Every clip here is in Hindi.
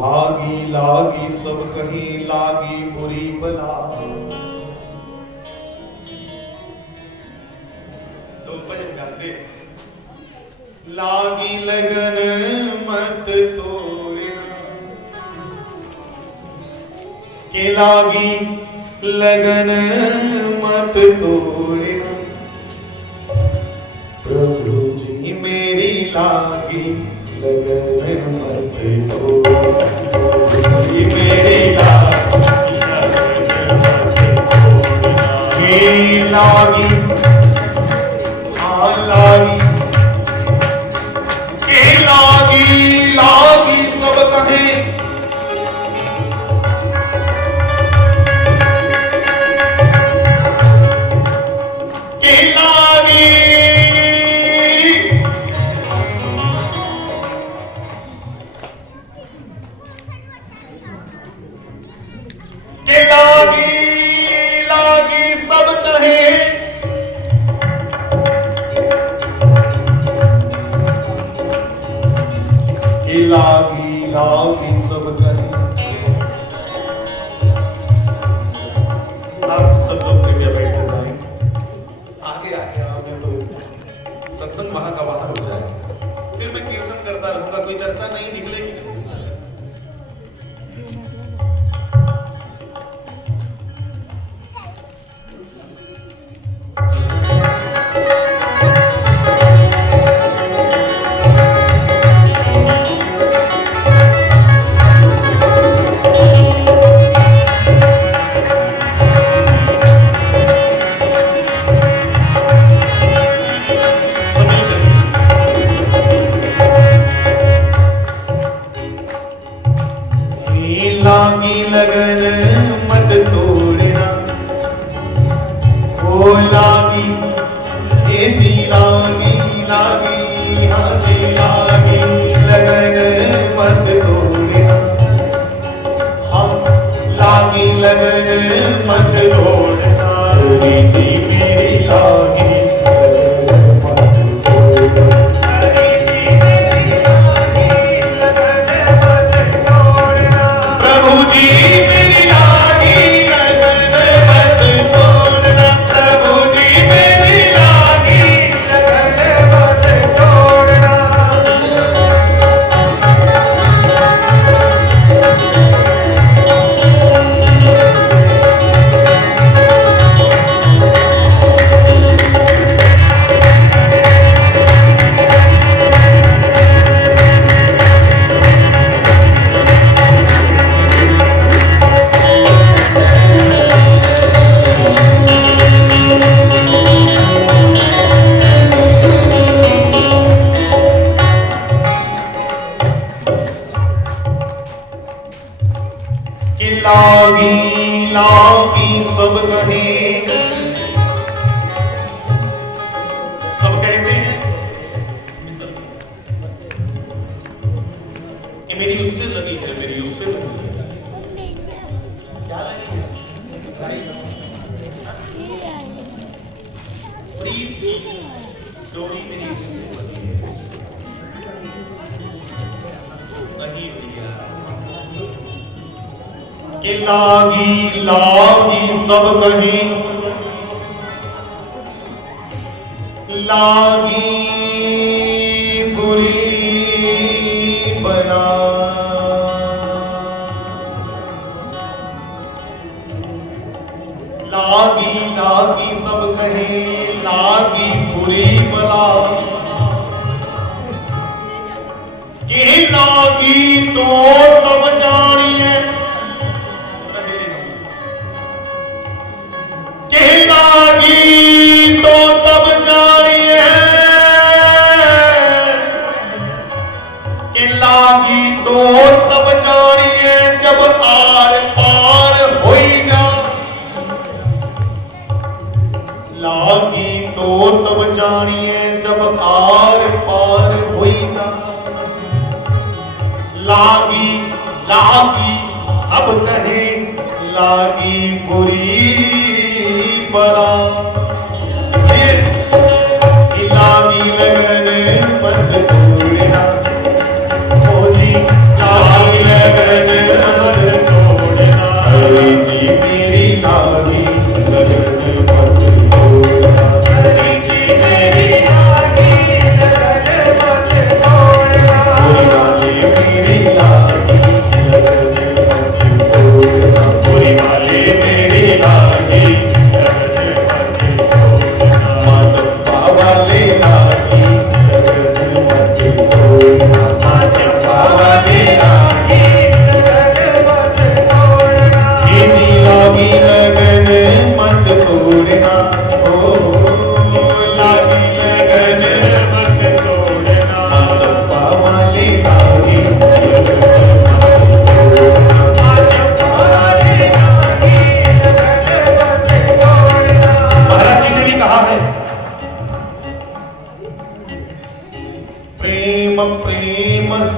लागी लागी सब कहीं लागी बुरी बला। तो भजन गाते लागी लगन मत तोड़ना के लागी लगन मत तोड़ना प्रभु जी मेरी लागी लगन मत तोड़ना मेरी लागी लागी लागी के लागी लागी सब कहे के लागी के लागी लागी सब कहे लागी लागी सब कहे। आप सब लोग कृपया बैठ जाएं। आगे आगे आगे तो सत्संग वहां का वहां हो जाएगा। फिर मैं कीर्तन करता रहूंगा, कोई चर्चा नहीं निकलेगी। लागी लगन मत तोड़ना ओ लागी ये जी लागी लागी हाँ जी लागी लगन मत तोड़ना हाँ लागी लगन मत तोड़ना जी मेरी लागी लागी लागी सब कहे सब कहते हैं कि मेरी उससे लगी है, मेरी उससे लगी है। क्या लगी है? प्रीत की जोड़ी मेरी उससे लगी है। नहीं भैया कि लागी लागी सब कहे लागी बुरी बला। लागी लागी सब कहे लागी बुरी बला कि लागी तो तब जानिए लागी तो तब जानिए कि लागी तो तब जानिए जब आर पार होई जा। लागी तो तब जानिए जब आर पार होई जा। लागी लागी सब कहे लागी बुरी बला लागी लगन मत तोड़ना ओ जी लागी लगन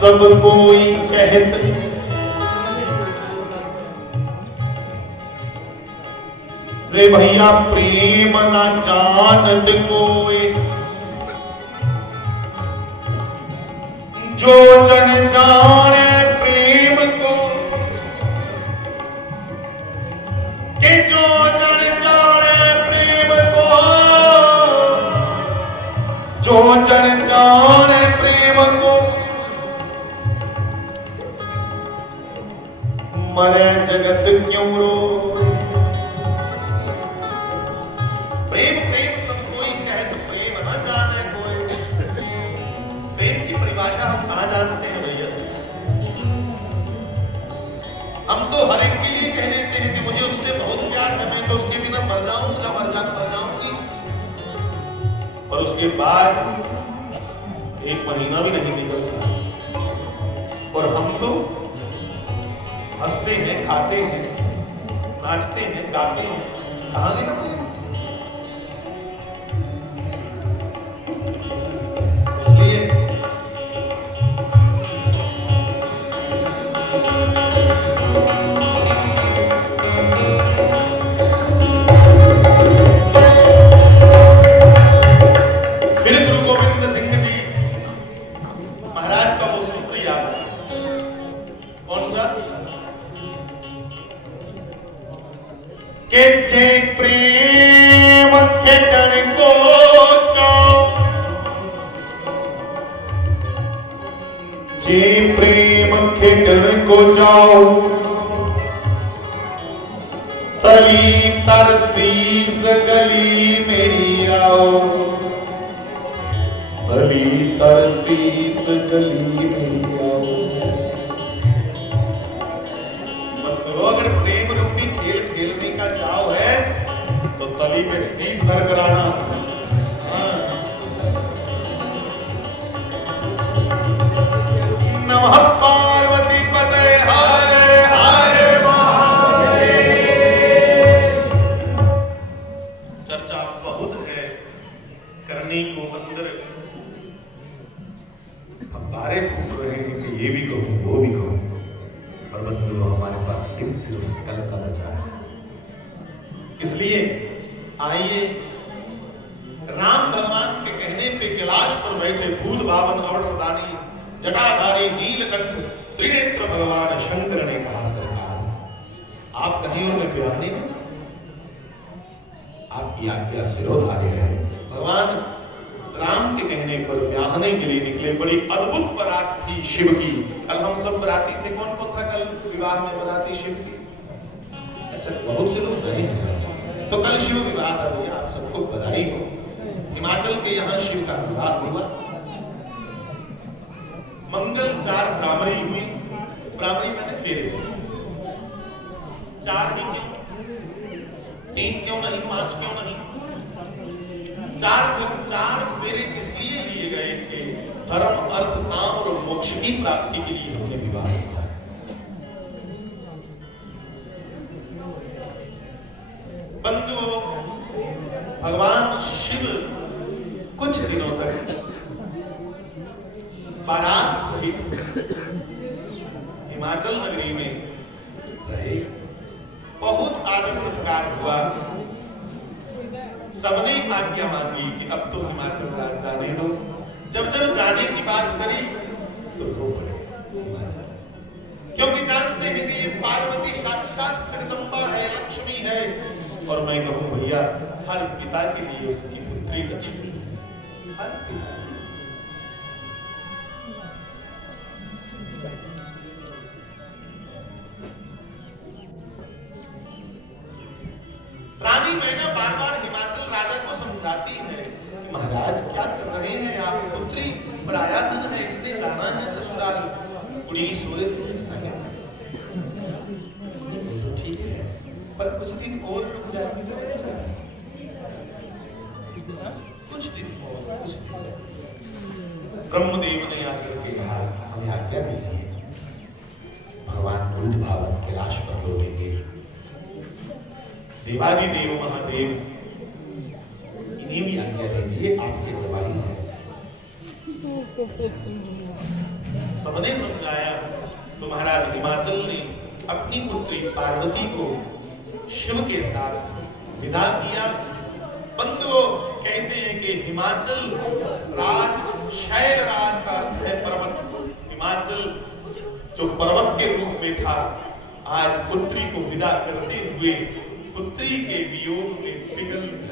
सब कोई कहते रे भैया प्रेम ना जानत कोई, जो जन जाने प्रेम को, कि जो जन जाने प्रेम को, जो जन जाने प्रेम को, मरे जगत क्यों रो। प्रेम प्रेम सब कोई कहे तो प्रेम न जाने कोई। प्रेम की परिभाषा हम कहाँ जानते हैं भैया? हम तो हर एक के लिए कह देते हैं कि मुझे उससे बहुत प्यार है, मैं तो उसके बिना मर जाऊंगा, मर जाऊंगी। और उसके बाद एक महीना भी नहीं निकलता और हम तो हंसते हैं, खाते हैं, नाचते हैं, गाते हैं, कहाँ गए ना? इसलिए फिर गुरु गोविंद सिंह जी महाराज का वो सूत्र याद है, कौन सा? के जे प्रेम खेडन को जाओ, जे प्रेम खेडन को जाओ, तली तरसीस गली मेरी आओ, तली तरसीस गली मेरी आओ। अगर प्रेम रूपी खेल खेलने का चाव है तो तली पे शीश धर कर आना। नमः पार्वती पते हरे हरे महादेव। चर्चा बहुत है करने को अंदर, हम बारे पूछ रहे हैं कि ये भी कहूं वो भी कहूं, और बंधु हमारे पास दिन से कल का बचा है। इसलिए आइए राम भगवान के कहने पे कैलाश पर बैठे भूत भावन अवतारी जटाधारी नीलकंठ त्रिनेत्र भगवान शंकर ने कहा, सरकार आप कहीं और में प्यार नहीं, आपकी आज्ञा सिरोधार्य है। भगवान राम के कहने पर ब्याहने के लिए निकले। बड़ी अद्भुत बारात थी शिव की। कल हम सब बराती थे। कौन कौन था कल विवाह में बराती शिव की? अच्छा, बहुत से लोग गए हैं। तो कल शिव विवाह था भैया, आप सबको बधाई हो। हिमाचल के यहाँ शिव का विवाह हुआ। मंगल 4 ब्राह्मणी हुई। ब्राह्मणी मैंने फेरे 4 ही क्यों? 3 क्यों नहीं? 5 क्यों नहीं? 4 फेरे इसलिए लिए गए कि धर्म अर्थ काम और मोक्ष की प्राप्ति के लिए हमने विवाह किया। बंधुओं, भगवान शिव कुछ दिनों तक बारात सहित हिमाचल नगरी में रहे। बहुत आदर सत्कार हुआ। सबने आज्ञा मांगी कि अब तो हिमाचल राज जाने दो। जब जब जाने की बात करी तो रो पड़े हिमाचल, क्योंकि जानते हैं कि ये पार्वती साक्षात जगदम्बा है, लक्ष्मी है। और मैं कहूं भैया, हर पिता के लिए उसकी पुत्री लक्ष्मी है। हर पिता। रानी मैना बार बार हिमाचल राजा को समझाती है, महाराज क्या कर रहे हैं आप? पुत्री पराया धन है, इसने जाना है ससुराल। बुढ़ी सूर्य तो ठीक है, पर कुछ दिन और रुक जाए। कुछ दिन और। ब्रह्मदेव ने आकर के कहा, हमें आज्ञा दीजिए, भगवान भूत भावक कैलाश पर रो देंगे। देवादि देव महादेव इन्हें भी आज्ञा दीजिए, आपके जवानी है। सबने समझाया तो महाराज हिमाचल ने अपनी पुत्री पार्वती को शिव के साथ विदा किया। बंधुओं, कहते हैं कि हिमाचल राज शैल राज का अर्थ है पर्वत। हिमाचल जो पर्वत के रूप में था, आज पुत्री को विदा करते हुए पुत्री के वियोग में पिघल गया।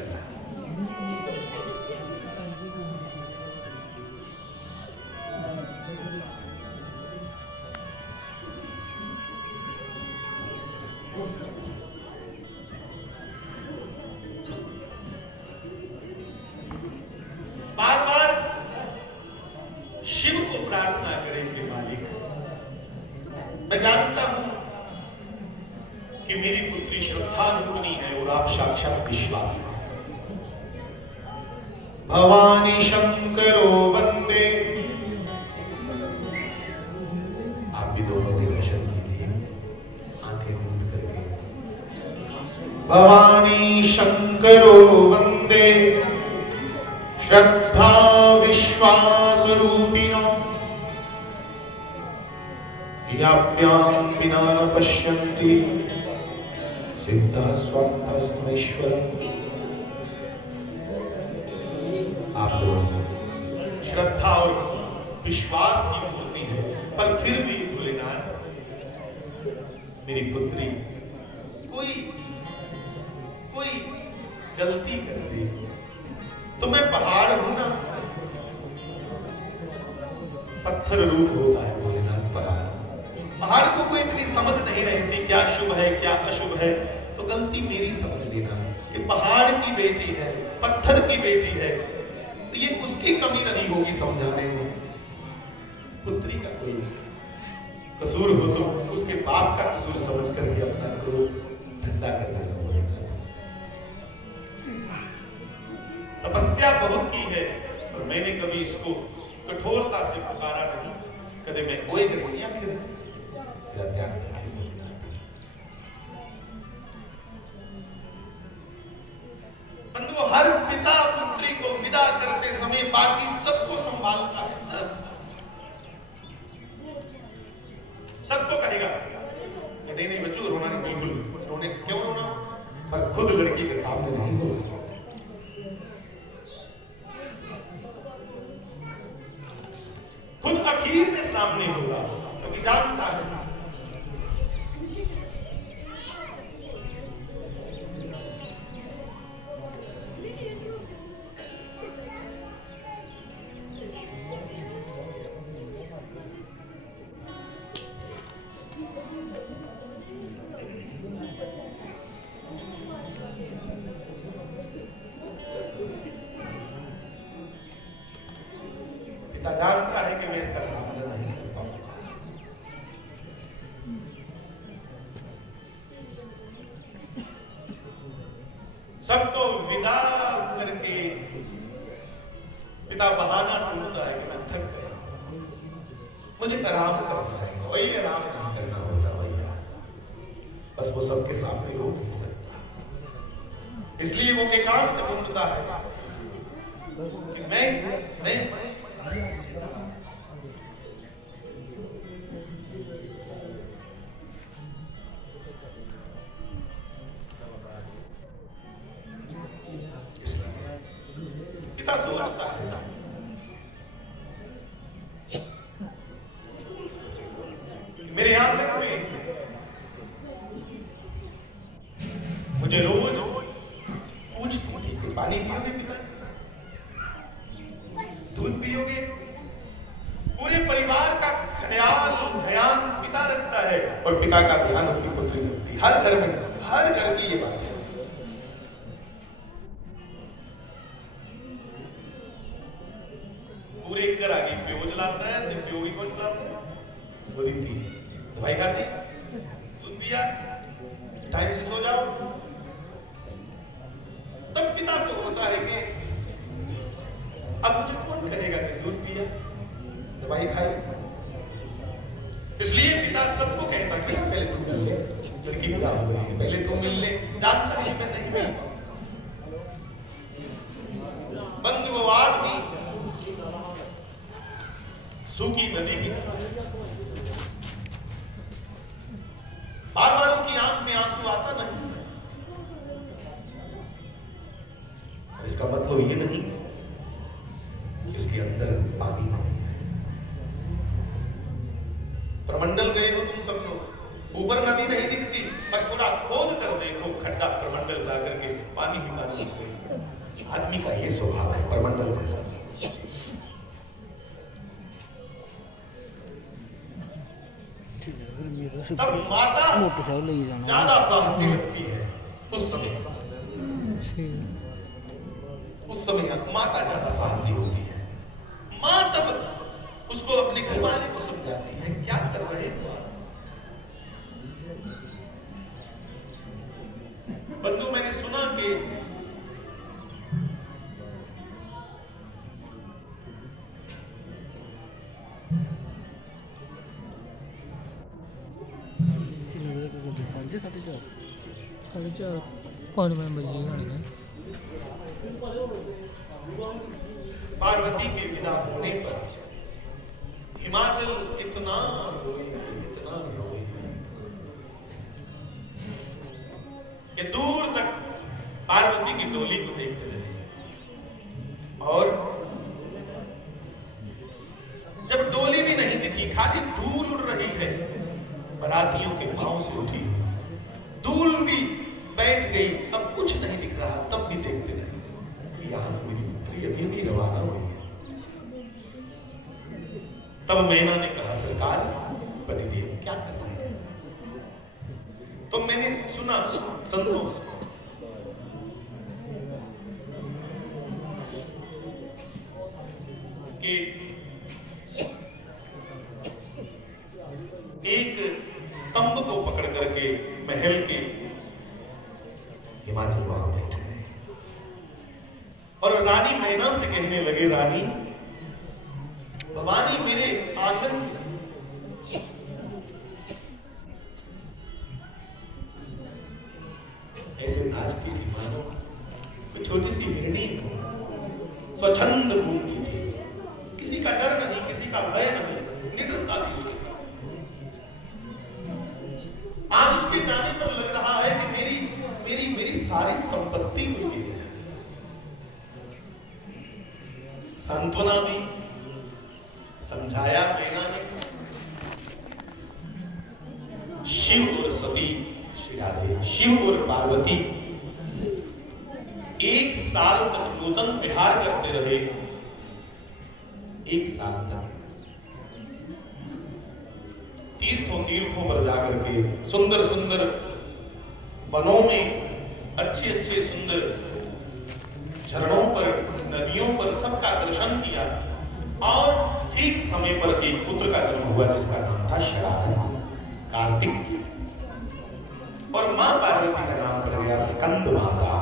बार बार शिव को प्रार्थना करें कि मालिक, मैं जानता हूं कि मेरी पुत्री श्रद्धानुगुणी है और आप साक्षात विश्वास है। भवानी शंकरो वंदे। आप भी दोनों के दर्शन कीजिए आंखें बंद करके। भवानी शंकरो वंदे श्रद्धा विश्वास रूपिणो याभ्यां विना पश्यन्ति सिद्धः स्वार्थस्थमैश्वरम्। आप लोग श्रद्धा और विश्वास की मूर्ति है, पर फिर भी भोलेनाथ, मेरी पुत्री कोई गलती कर दी तो मैं पहाड़ हूं ना, पत्थर रूप होता है भोलेनाथ पहाड़ को कोई इतनी समझ नहीं रहती क्या शुभ है क्या अशुभ है, तो गलती मेरी समझ लेना। ये पहाड़ की बेटी है, पत्थर की बेटी है, तो ये उसकी कमी नहीं होगी समझाने में। पुत्री का कोई कसूर हो तो उसके बाप का कसूर समझ करके अपना क्रोध ठंडा कर देना। तपस्या बहुत की है और मैंने कभी इसको कठोरता से पुकारा नहीं, कभी मैं कोई नहीं आखिर बंधु, हर पिता पुत्री को विदा करते समय बाकी सबको संभालता है, सबको कहेगा नहीं बच्चों रोना नहीं, बिल्कुल रोने क्यों रोना, पर खुद लड़की के सामने नहीं बोलता। खुद अखीर में सामने होगा क्योंकि जानता है पिता जानता है कि मैं इसका सामना नहीं कर पाऊंगा। सबको विदा करके पिता बहाना ढूंढता है कि मैं थक गया, मुझे आराम करना है। वही आराम नहीं करना होता भैया, बस वो सबके सामने हो नहीं सकता, इसलिए वो एकांत ढूंढता है कि मैं पिता सोचता है मेरे आंगन में मुझे रोज पूछ पानी पियोगे पिता, दूध पियोगे, पूरे परिवार का ध्यान पिता रखता है और पिता का ध्यान उसकी पुत्री रखती है। हर घर में, हर घर की ये बात है। पूरे घर आगे प्यो चलाता है, तो प्यो भी कौन चलाता है, वो दीदी दवाई खाती, दूध पिया, टाइम से सो जाओ। तब पिता को होता है कि अब मुझे कौन कहेगा कि दूध पिया, दवाई खाई। इसलिए पिता सबको कहता कि पहले तुम मिल ले, लड़की विदा हो गई, पहले तुम मिल ले, जानता है मैं नहीं मिल पाऊंगा। बंधु, वो आदमी सूखी नदी की बार बार उसकी आंख में आंसू आता नहीं। इसका मतलब ये नहीं कि उसके अंदर पानी नहीं है। प्रमंडल गए हो तुम सब लोग, ऊपर नदी नहीं दिखती पर थोड़ा खोद कर देखो खड्डा प्रमंडल जाकर के पानी निकाल सकते। आदमी का ये स्वभाव है प्रमंडल जैसा। तब माता ज्यादा साहसी लगती है उस समय माता ज्यादा साहसी होती है। माँ तब उसको अपने घर वाले को समझाती है क्या कर रहे हो आप। बंधु मैंने सुना कि साढ़े चार पौने में बजेगा। पार्वती के विदा होने पर हिमाचल इतना रोए कि दूर तक पार्वती की डोली को देखते रहे। और जब डोली भी नहीं दिखी, खाली धूल उड़ रही है, बरातियों के पांव से उठी धूल भी बैठ गई, अब कुछ नहीं दिख रहा, तब भी देखते रहे यहां से मेरी पुत्री अभी भी रवाना हुई है। तब मैना ने कहा सरकार पतिदेव क्या कर रहे हैं। तो मैंने सुना संतों कि एक स्तंभ को पकड़ करके महल के हिमाचल वहां बैठे और रानी मैना से कहने लगे रानी भवानी मेरे आंगन ऐसे नाचती थी मानो कोई छोटी सी हिरणी स्वच्छंद घूमती थी, किसी का डर नहीं, किसी का भय नहीं, निडरता थी। आज उसके जाने पर लग रहा है कि मेरी मेरी मेरी सारी संपत्ति उसकी है। सांत्वना दी, समझाया मैना ने। शिव और सती शिव और पार्वती एक साल तक नूतन विहार करते रहे। एक साल तक तीर्थों पर जाकर के सुंदर सुंदर वनों में अच्छे अच्छे सुंदर झरनों पर, नदियों पर सबका दर्शन किया। और ठीक समय पर एक पुत्र का जन्म हुआ जिसका नाम था शराधन कार्तिक, और मां पार्वती का नाम पड़ गया स्कंद माता।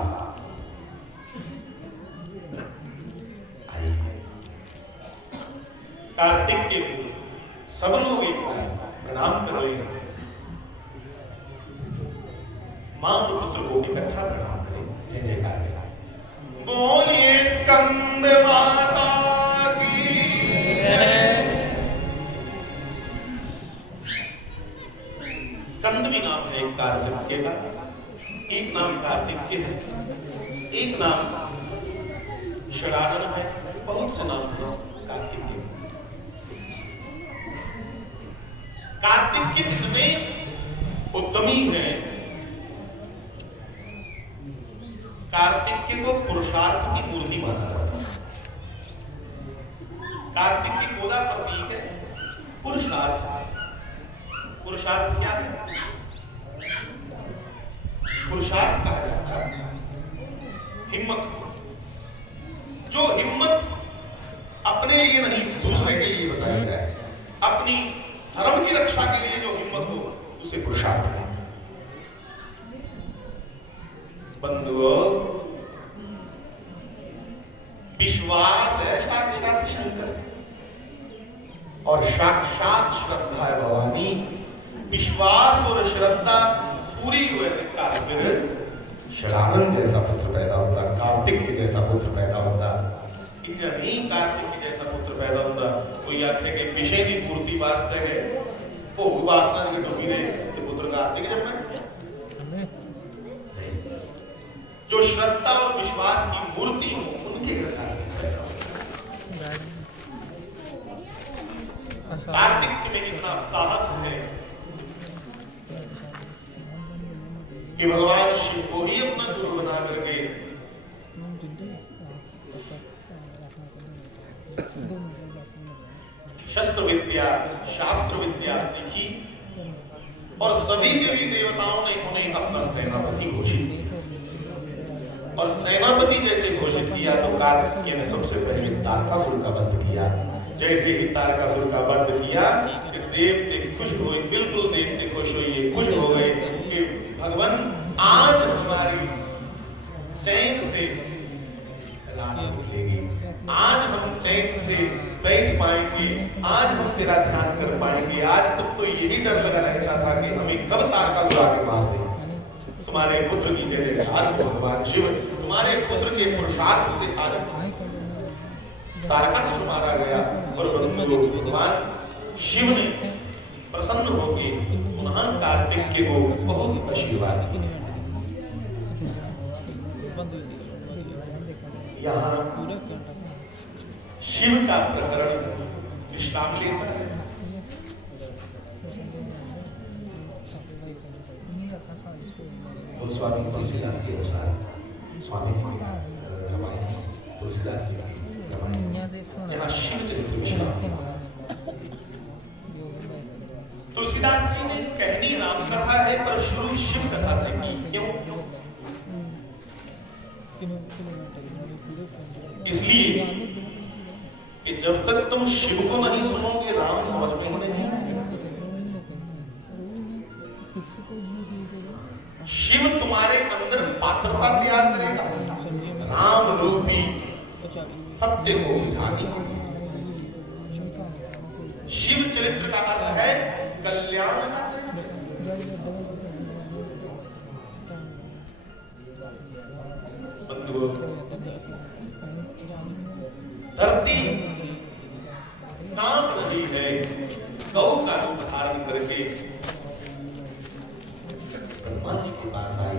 कार्तिक के सब लोग एक प्रणाम कर रहे हैं। मां और पुत्र को इकट्ठा प्रणाम करें, जय जयकार करें। बोलिए स्कंद माता की स्कंद भी नाम है एक कार्तिक का, एक नाम कार्तिक के है, एक नाम शराधन है, बहुत से नाम है कार्तिक के। कार्तिक के इतने उत्तमी है, कार्तिक को पुरुषार्थ की मूर्ति माना जाता है। कार्तिक की गोदा प्रतीक है पुरुषार्थ। पुरुषार्थ क्या है? पुरुषार्थ कहा जाता है हिम्मत। जो हिम्मत अपने लिए नहीं दूसरे के लिए बताई जाए, अपनी धर्म की रक्षा के लिए जो हिम्मत हो उसे पुरुषार्थ है। बंधुओं, विश्वास है साक्षात शंकर और साक्षात श्रद्धा है भवानी। विश्वास और श्रद्धा पूरी हुए का फिर शराधन जैसा पुत्र पैदा होता, कार्तिक के जैसा पुत्र पैदा होता। कि नहीं कार्तिक की जैसा पुत्र पैदा होगा। कोई आखे कि विषय की पूर्ति वास्ते है भोग वासना के डूबी रहे तो पुत्र का आते जब जो श्रद्धा और विश्वास की मूर्ति उनके घर कार्तिक में इतना साहस है कि भगवान शिव को ही अपना गुरु बना करके शस्त्र विद्या शास्त्र विद्या सीखी और सभी देवी देवताओं ने उन्हें अपना सेनापति घोषित किया और सेनापति जैसे घोषित किया तो कार्तिकेय ने सबसे पहले तारकासुर का वध किया। जैसे ही तारकासुर का वध किया देवते खुश हुए, बिल्कुल देवते खुश हुए, खुश हो गए कि भगवान आज हमारी चैन से रात मिलेगी, आज हम चैन से बैठ पाएंगे, आज हम तेरा ध्यान कर पाएंगे। आज तक तो यही डर लगा रहता था कि हमें कब तारकासुर आके मार दे। तुम्हारे पुत्र की जय आज भगवान शिव तुम्हारे पुत्र के पुरुषार्थ से आज तारकासुर मारा गया और भगवान शिव ने प्रसन्न होकर पुनः कार्तिक को बहुत आशीर्वाद दिया। यहाँ शिव का प्रकरण विश्राम लेता है। गोस्वामी तुलसीदास के अनुसार स्वामी जी के रामायण तुलसीदास जी की रामायण यहाँ शिव चरित्र विश्राम। तुलसीदास जी ने कहनी राम कथा है पर शुरू शिव कथा से की। क्यों? इसलिए कि जब तक तुम शिव को नहीं सुनोगे राम समझ में नहीं आएगा। शिव तुम्हारे अंदर पात्रता तैयार करेगा, राम रूपी सत्य को बुझाने। शिव चरित्र का अर्थ है कल्याण। धरती कांप रही है, गौ का रूप धारण करके ब्रह्मा जी के पास आई।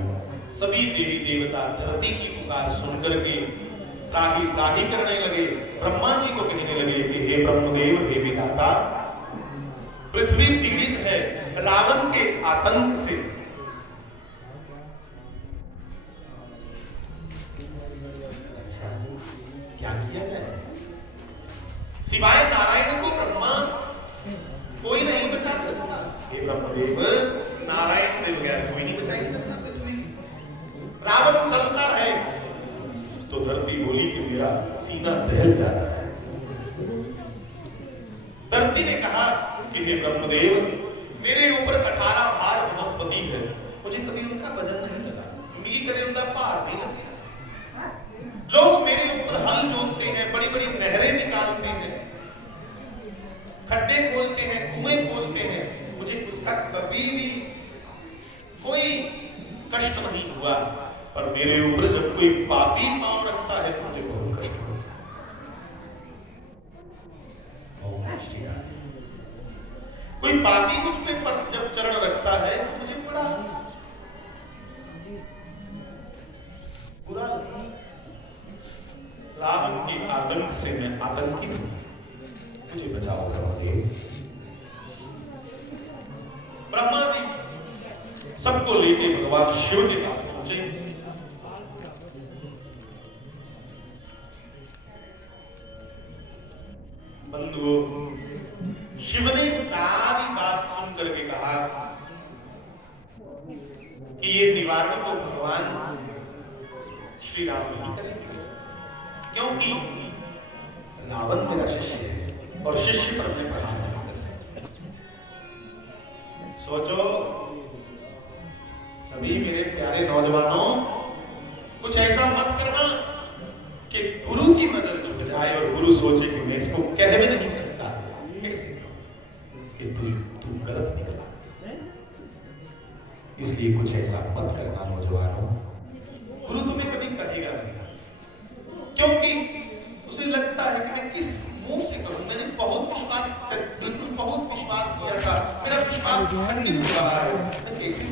सभी देवी देवता धरती की पुकार सुन करके त्राही त्राही करने लगे। ब्रह्मा जी को कहने लगे कि हे ब्रह्मदेव, हे विधाता, पृथ्वी पीड़ित है रावण के आतंक से। अच्छा, क्या किया जाए? सिवाय नारायण को ब्रह्मा कोई नहीं बचा सकता। हे ब्रह्मदेव, नारायण के बगैर कोई नहीं बचा सकता पृथ्वी। रावण चलता है तो धरती बोली कि मेरा सीना दहल जाता है। धरती ने कहा कि हे ब्रह्मदेव, मेरे ऊपर 18 भार वनस्पति है, मुझे कभी उनका वजन नहीं लगा, मुझे कभी उनका भार नहीं लगा। लोग मेरे ऊपर हल जोतते हैं, बड़ी बड़ी नहरें निकालते हैं, खड्डे खोलते हैं, कुएं खोलते हैं, मुझे उसका कभी भी कोई कष्ट नहीं हुआ। पर मेरे ऊपर जब कोई पापी पांव रखता है तो मुझे बहुत कष्ट होता है। कोई पापी मुझ पे जब चरण रखता है तो मुझे बड़ा बुरा लगता है। रावण के आतंक से मैं आतंकित हूं, मुझे बचाओ ब्रह्मदेव। ब्रह्मा जी सबको लेके भगवान शिव के पास पहुंचे। बंधुओं, शिव ने सारी बात सुन करके कहा कि ये निवारण तो भगवान श्री राम ही करेंगे, क्योंकि रावण मेरा शिष्य है और शिष्य पर मैं प्रहार नहीं कर सकता। सोचो सभी मेरे प्यारे नौजवानों, कुछ ऐसा मत करना कि गुरु की नजर झुक जाए और गुरु सोचे कि मैं इसको कह भी नहीं सकता, कैसे कि तू गलत निकला। इसलिए कुछ ऐसा मत करना नौजवानों। गुरु तुम्हें कभी कहेगा नहीं, क्योंकि उसे लगता है कि मैं किस मुंह से करूं। मैंने बहुत विश्वास, बिल्कुल बहुत विश्वास किया था, मेरा विश्वास खंडित हो रहा है। मैं केकरी